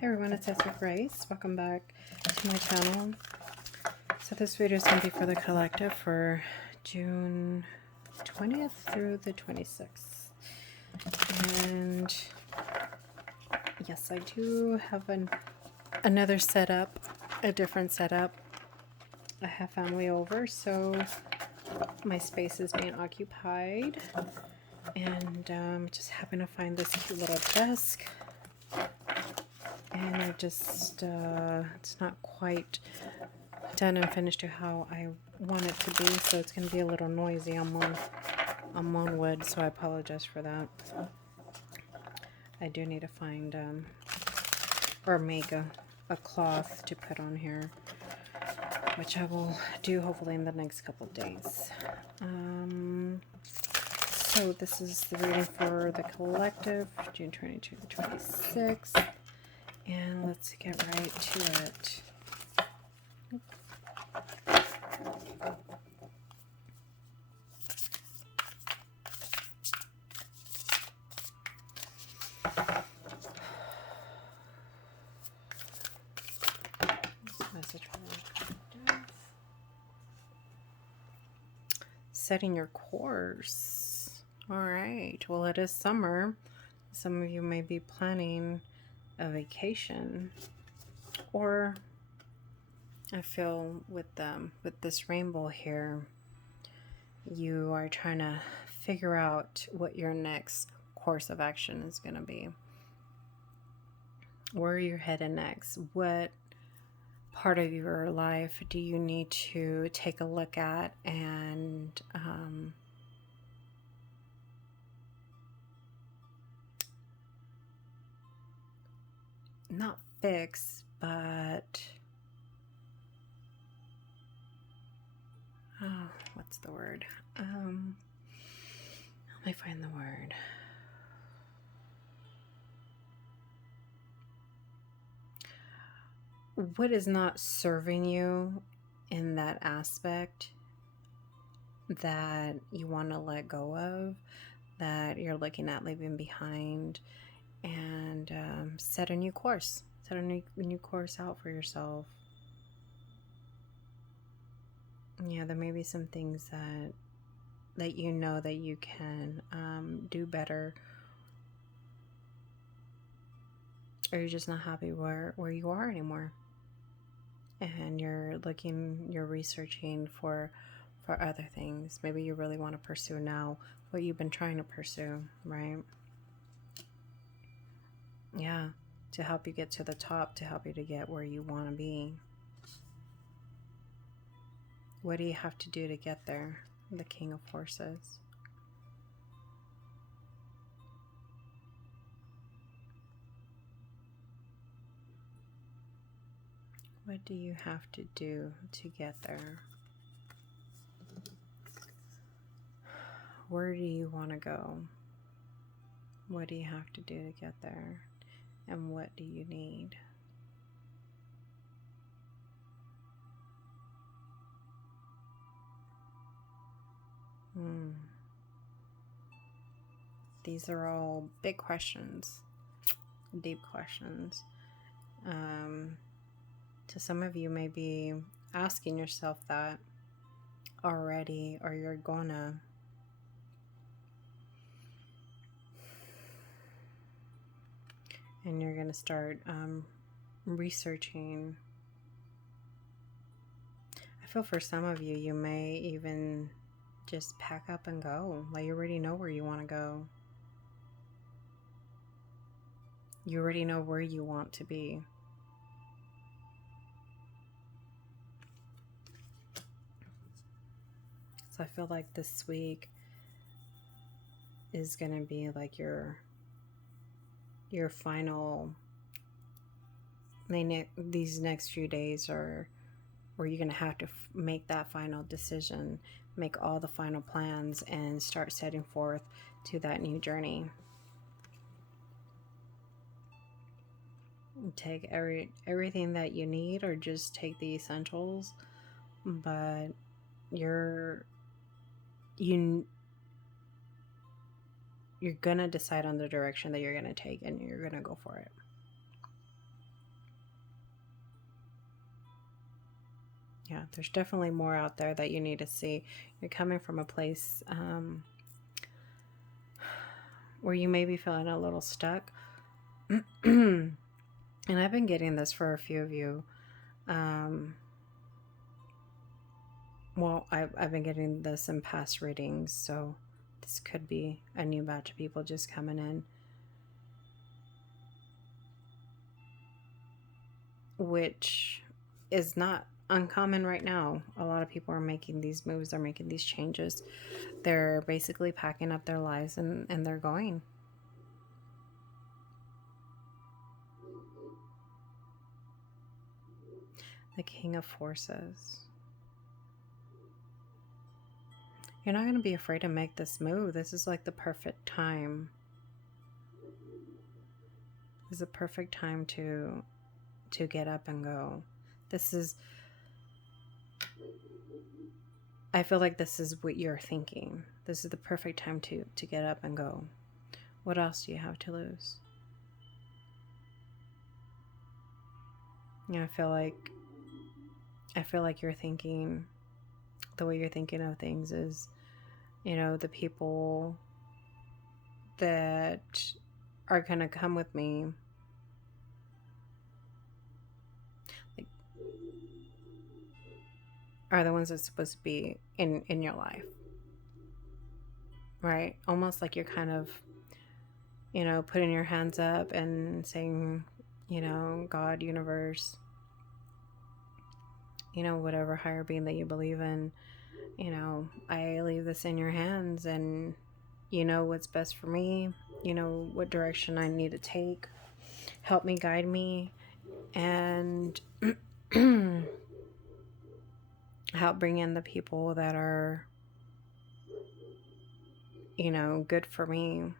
Hey everyone, it's Esther Grace. Welcome back to my channel. So this video is going to be for the collective for June 20th through the 26th. And yes, I do have another setup, a different setup. I have family over, so my space is being occupied. And just happened to find this cute little desk. And I just, it's not quite done and finished to how I want it to be, so it's going to be a little noisy. I'm on wood, so I apologize for that. I do need to find, or make a cloth to put on here, which I will do hopefully in the next couple of days. So this is the reading for the collective, June 22 to 26th. And let's get right to it. Message from the setting your course. All right. Well, it is summer. Some of you may be planning a vacation, or I feel with this rainbow here, you are trying to figure out what your next course of action is going to be. Where you're headed next. What part of your life do you need to take a look at and not fix, but what's the word? Let me find the word. What is not serving you in that aspect that you want to let go of, that you're looking at leaving behind, and set a new course. Set a new course out for yourself. Yeah, there may be some things that you know that you can do better, or you're just not happy where you are anymore, and you're researching for other things. Maybe you really want to pursue now what you've been trying to pursue, right? Yeah, to help you get to the top, to help you to get where you want to be. What do you have to do to get there? The King of Horses. What do you have to do to get there? Where do you want to go? What do you have to do to get there? And what do you need? These are all big questions, deep questions. To some of you may be asking yourself that already, or you're gonna. And you're gonna start researching. I feel for some of you, you may even just pack up and go. Like, you already know where you want to go. You already know where you want to be. So I feel like this week is going to be like your final, these next few days are where you're going to have to make that final decision, make all the final plans, and start setting forth to that new journey. Take everything that you need, or just take the essentials, but you're gonna decide on the direction that you're gonna take, and you're gonna go for it. Yeah, there's definitely more out there that you need to see. You're coming from a place where you may be feeling a little stuck. And I've been getting this for a few of you. Well, I've been getting this in past readings, so this could be a new batch of people just coming in. Which is not uncommon right now. A lot of people are making these moves, they're making these changes. They're basically packing up their lives and they're going. The King of Forces. You're not going to be afraid to make this move. This is like the perfect time. This is a perfect time to get up and go. This is, I feel like this is what you're thinking. This is the perfect time to get up and go. What else do you have to lose? You know, I feel like you're thinking, the way you're thinking of things is, you know, the people that are going to come with me, like, are the ones that's supposed to be in your life, right? Almost like you're kind of, you know, putting your hands up and saying, you know, God, universe, you know, whatever higher being that you believe in, you know, I leave this in your hands, and you know what's best for me, you know what direction I need to take. Help me, guide me, and help bring in the people that are, you know, good for me.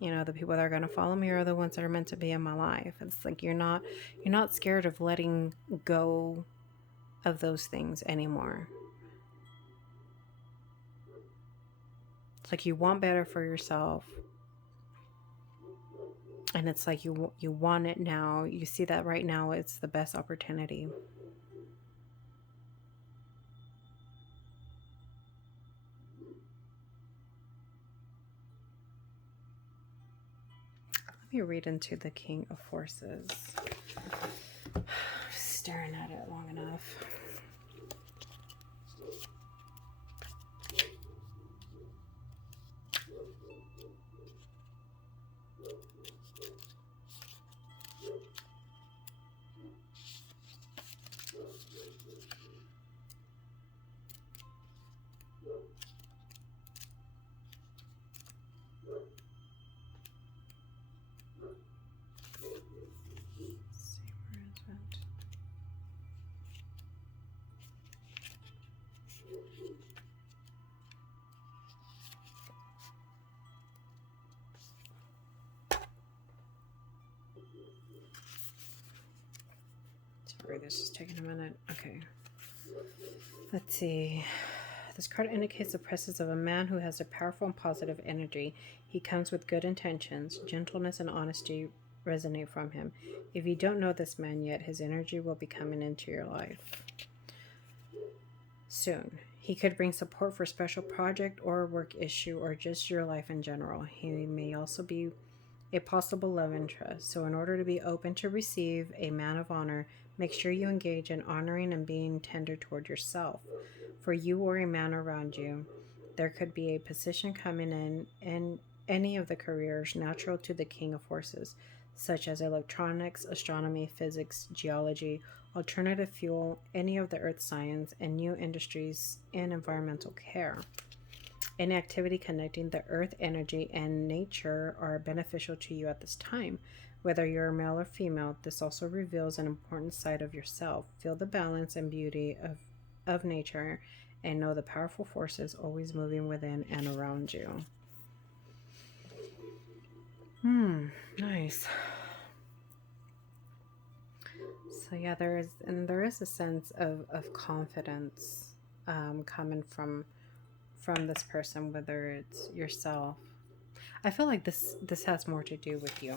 You know, the people that are going to follow me are the ones that are meant to be in my life. It's like you're not scared of letting go of those things anymore. It's like you want better for yourself. And it's like you want it now. You see that right now it's the best opportunity. Let me read into the King of Forces. Staring at it long enough. Sorry, this is taking a minute. Okay. Let's see. This card indicates the presence of a man who has a powerful and positive energy. He comes with good intentions. Gentleness and honesty resonate from him. If you don't know this man yet, his energy will be coming into your life soon. He could bring support for a special project or work issue or just your life in general. He may also be a possible love interest. So in order to be open to receive a man of honor, make sure you engage in honoring and being tender toward yourself. For you or a man around you, there could be a position coming in any of the careers natural to the King of Forces, such as electronics, astronomy, physics, geology, alternative fuel, any of the earth science, and new industries and environmental care. Any activity connecting the earth energy and nature are beneficial to you at this time. Whether you're male or female, this also reveals an important side of yourself. Feel the balance and beauty of nature and know the powerful forces always moving within and around you. Nice. So yeah, there is a sense of confidence coming from this person, whether it's yourself. I feel like this has more to do with you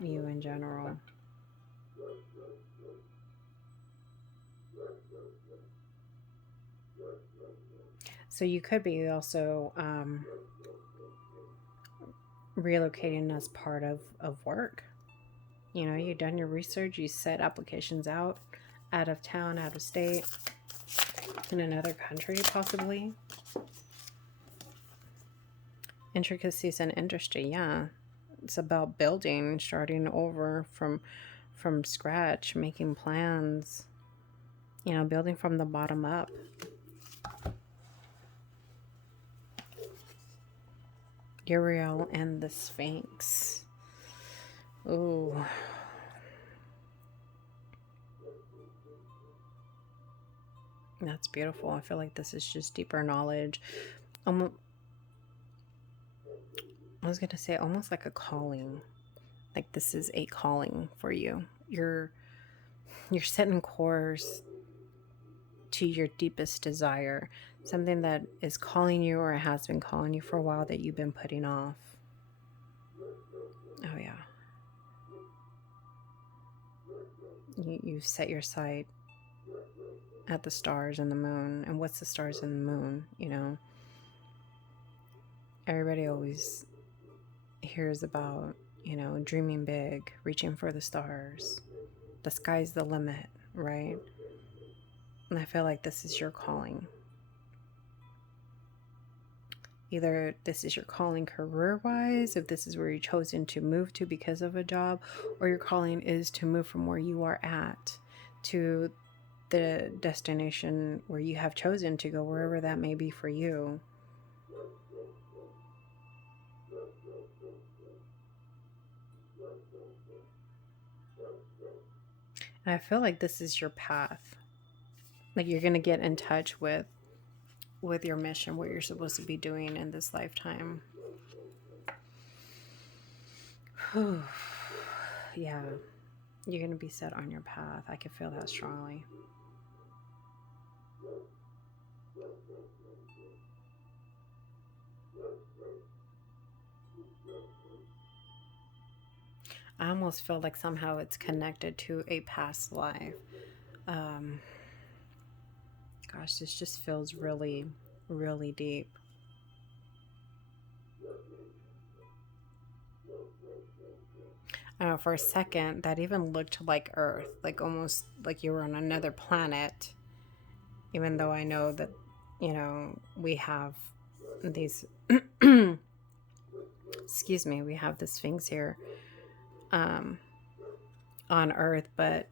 in general. So you could be also relocating as part of work. You know, you've done your research, you set applications out of town, out of state, in another country possibly. Intricacies and industry, yeah. It's about building, starting over from scratch, making plans, you know, building from the bottom up. Uriel and the Sphinx. Ooh. That's beautiful. I feel like this is just deeper knowledge. I was going to say almost like a calling. Like this is a calling for you. You're setting course to your deepest desire. Something that is calling you or has been calling you for a while that you've been putting off. Oh yeah. You set your sight at the stars and the moon. And what's the stars and the moon, you know? Everybody always hears about, you know, dreaming big, reaching for the stars. The sky's the limit, right? And I feel like this is your calling. Either this is your calling career-wise, if this is where you're chosen to move to because of a job, or your calling is to move from where you are at to the destination where you have chosen to go, wherever that may be for you. And I feel like this is your path. Like you're going to get in touch with your mission, what you're supposed to be doing in this lifetime. Yeah, you're going to be set on your path. I can feel that strongly. I almost feel like somehow it's connected to a past life. Gosh, this just feels really, really deep. I don't know, for a second, that even looked like Earth, like almost like you were on another planet. Even though I know that, you know, we have these, excuse me, we have the Sphinx here on Earth, but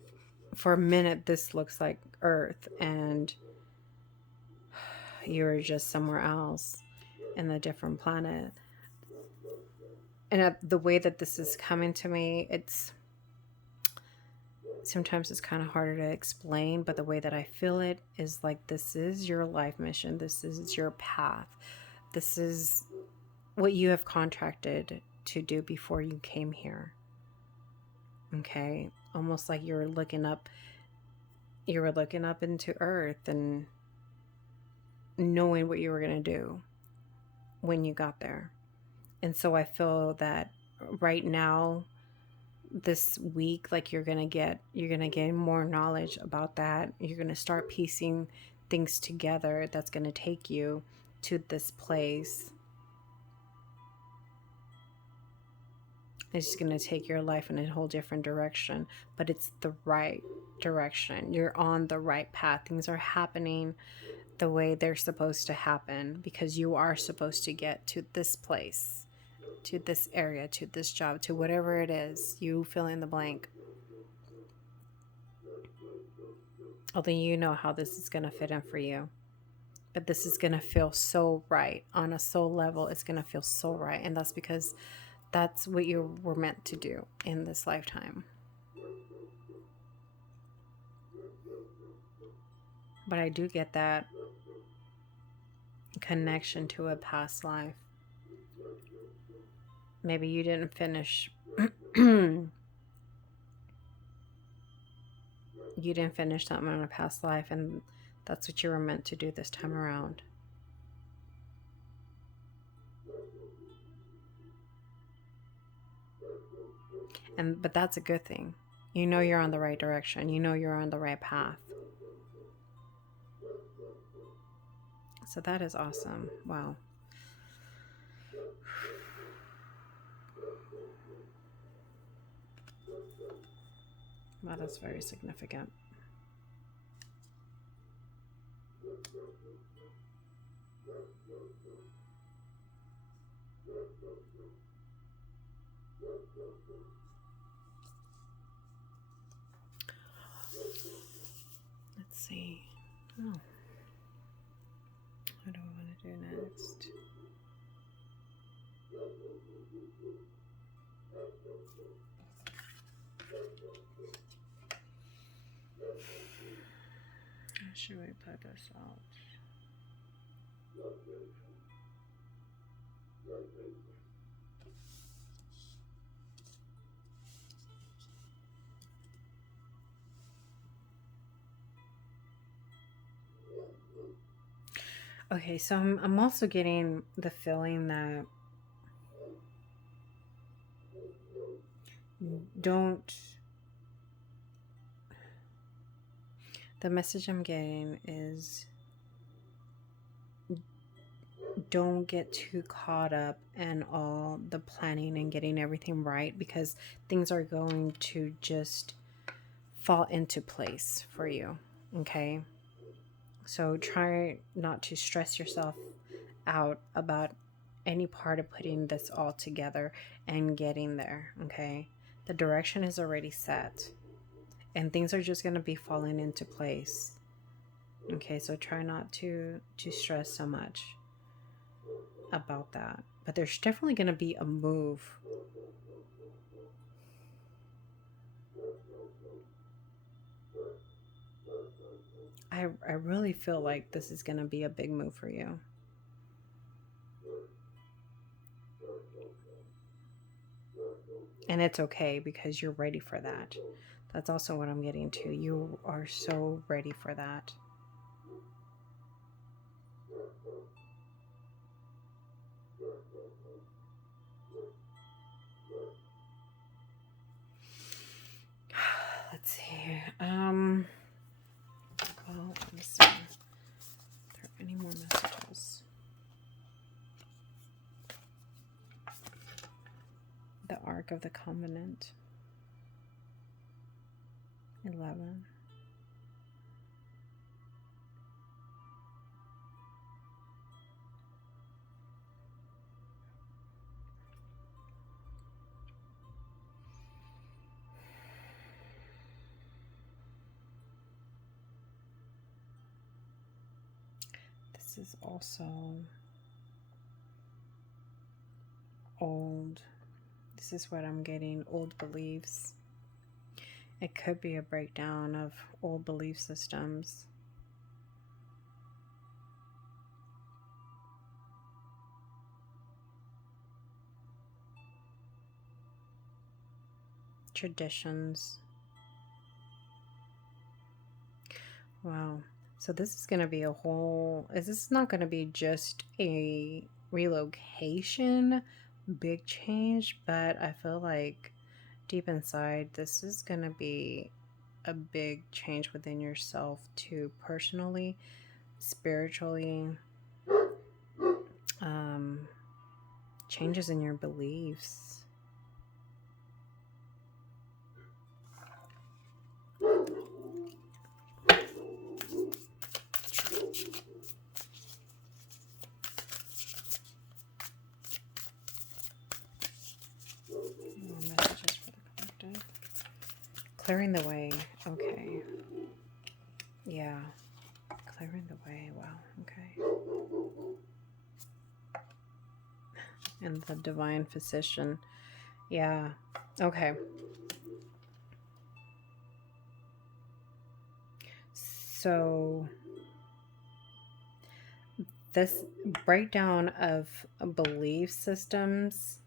for a minute, this looks like Earth, and you're just somewhere else in a different planet. And the way that this is coming to me, sometimes it's kind of harder to explain, but the way that I feel it is like this is your life mission. This is your path. This is what you have contracted to do before you came here. Okay? Almost like you were looking up into Earth and knowing what you were going to do when you got there. And so I feel that right now, this week, like you're gonna gain more knowledge about that. You're gonna start piecing things together that's gonna take you to this place. It's just gonna take your life in a whole different direction, but it's the right direction. You're on the right path. Things are happening the way they're supposed to happen because you are supposed to get to this place, to this area, to this job, to whatever it is. You fill in the blank. Although you know how this is going to fit in for you. But this is going to feel so right. On a soul level, it's going to feel so right. And that's because that's what you were meant to do in this lifetime. But I do get that connection to a past life. Maybe you didn't finish you didn't finish something in a past life, and that's what you were meant to do this time around. But that's a good thing. You know you're on the right direction. You know you're on the right path. So that is awesome. Wow. Wow, that's very significant. Let's see. Oh. What do I want to do next? How should we put this out? Okay, so I'm also getting the feeling that the message I'm getting is don't get too caught up in all the planning and getting everything right, because things are going to just fall into place for you. Okay, so try not to stress yourself out about any part of putting this all together and getting there. Okay, the direction is already set and things are just going to be falling into place. Okay, so try not to stress so much about that. But there's definitely going to be a move. I really feel like this is going to be a big move for you. And it's okay because you're ready for that. That's also what I'm getting to. You are so ready for that. Let's see. Well, let me see. Are there any more messages? The Ark of the Covenant. 11. This is also old. This is what I'm getting, old beliefs. It could be a breakdown of old belief systems. Traditions. Wow. So this is going to be a whole, this is not going to be just a relocation, big change, but I feel like deep inside, this is going to be a big change within yourself too, personally, spiritually, changes in your beliefs. More messages for the collective. Clearing the way. Okay. Yeah. Clearing the way. Wow. Okay. And the divine physician. Yeah. Okay. So this breakdown of belief systems.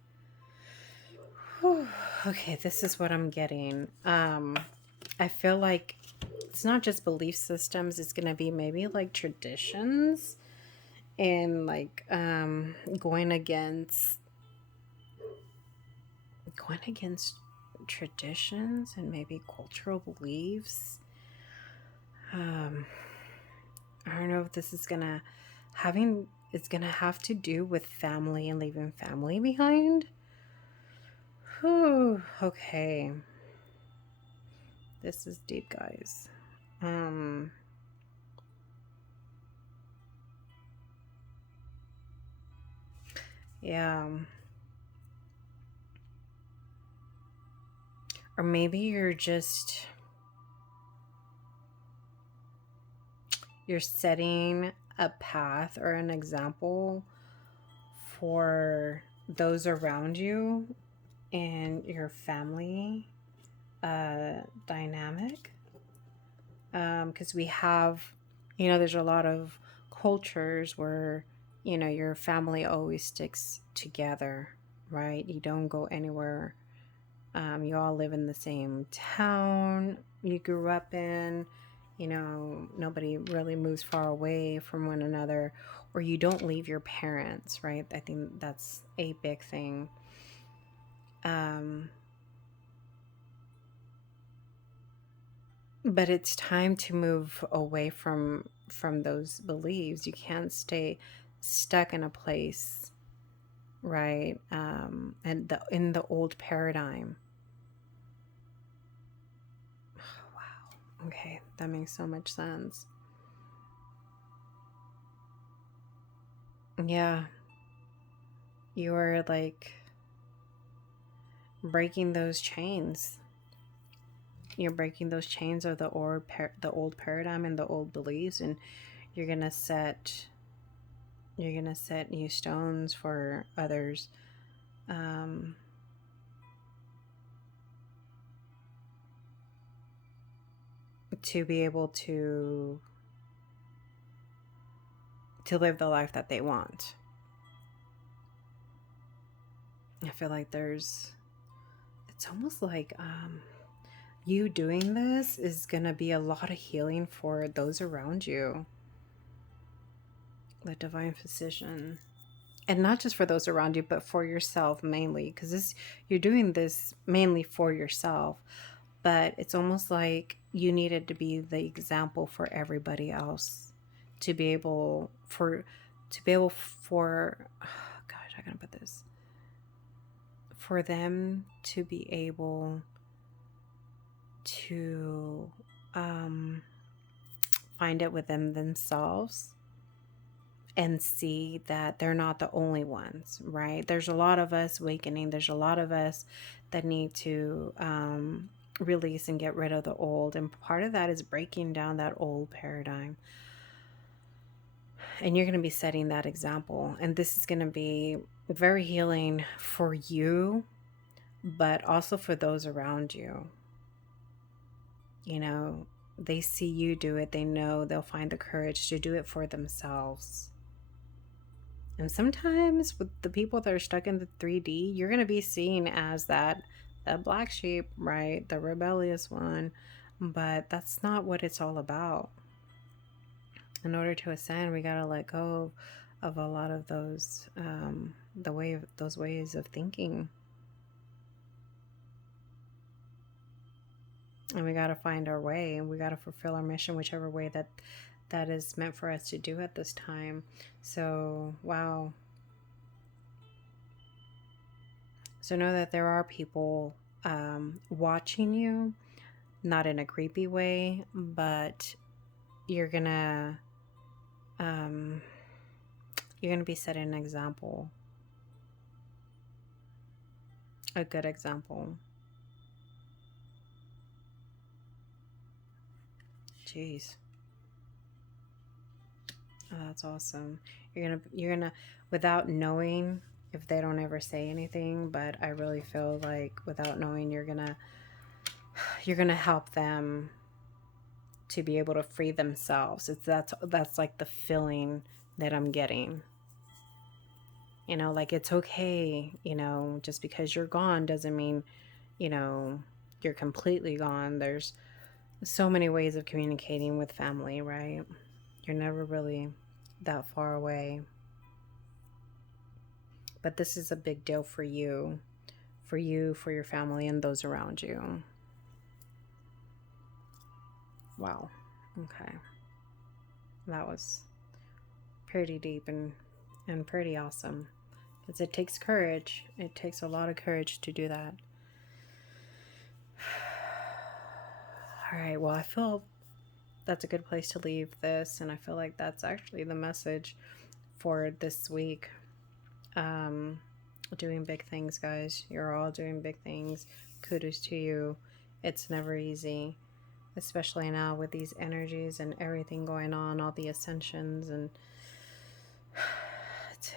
Whew, okay, this is what I'm getting. I feel like it's not just belief systems, it's going to be maybe like traditions and like going against traditions and maybe cultural beliefs. I don't know if this is gonna it's gonna have to do with family and leaving family behind. Whew, okay. This is deep, guys. Yeah. Or maybe you're setting a path or an example for those around you and your family dynamic. Because we have, there's a lot of cultures where, your family always sticks together, right? You don't go anywhere. You all live in the same town you grew up in. Nobody really moves far away from one another, or you don't leave your parents, right? I think that's a big thing. But it's time to move away from those beliefs. You can't stay stuck in a place, right? And in the old paradigm. Oh, wow. Okay, that makes so much sense. Yeah, you're like breaking those chains. You're breaking those chains of the old paradigm and the old beliefs, and you're gonna set new stones for others. To be able to live the life that they want. I feel like it's almost like you doing this is gonna be a lot of healing for those around you. The divine physician. And not just for those around you, but for yourself mainly, because you're doing this mainly for yourself. But it's almost like you needed to be the example for everybody else to be able for oh gosh, how can I put this? For them to be able to find it within themselves and see that they're not the only ones, right? There's a lot of us awakening. There's a lot of us that need to release and get rid of the old. And part of that is breaking down that old paradigm. And you're going to be setting that example. And this is going to be very healing for you, but also for those around you. They see you do it. They know they'll find the courage to do it for themselves. And sometimes with the people that are stuck in the 3D, you're going to be seen as that black sheep, right? The rebellious one. But that's not what it's all about. In order to ascend, we got to let go of a lot of those, those ways of thinking. And we got to find our way, and we got to fulfill our mission, whichever way that is meant for us to do at this time. So, wow. So know that there are people watching you, not in a creepy way, but you're gonna be setting an example, a good example. Jeez. Oh, that's awesome. You're gonna without knowing, if they don't ever say anything, but I really feel like without knowing, you're gonna help them to be able to free themselves. That's like the feeling that I'm getting. Like it's okay, just because you're gone doesn't mean, you're completely gone. There's so many ways of communicating with family, right? You're never really that far away. But this is a big deal for you, for your family, and those around you. Wow. Okay. That was pretty deep and pretty awesome. Because it takes courage. It takes a lot of courage to do that. Alright, well, I feel that's a good place to leave this, and I feel like that's actually the message for this week. Doing big things, guys. You're all doing big things. Kudos to you. It's never easy, especially now with these energies and everything going on, all the ascensions, and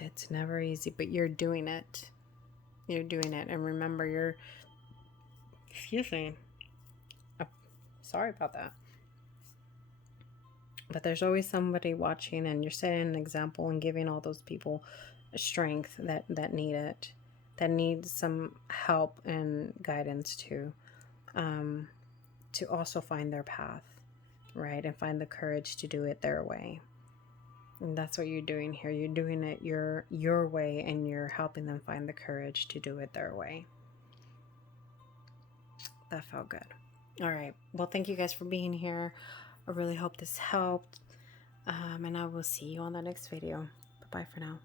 it's never easy, but you're doing it. You're doing it. And remember, excuse me. Oh, sorry about that. But there's always somebody watching, and you're setting an example and giving all those people strength that need it, that need some help and guidance to also find their path, right? And find the courage to do it their way. And that's what you're doing here. You're doing it your way, and you're helping them find the courage to do it their way. That felt good. All right. Well, thank you guys for being here. I really hope this helped. And I will see you on the next video. Bye-bye for now.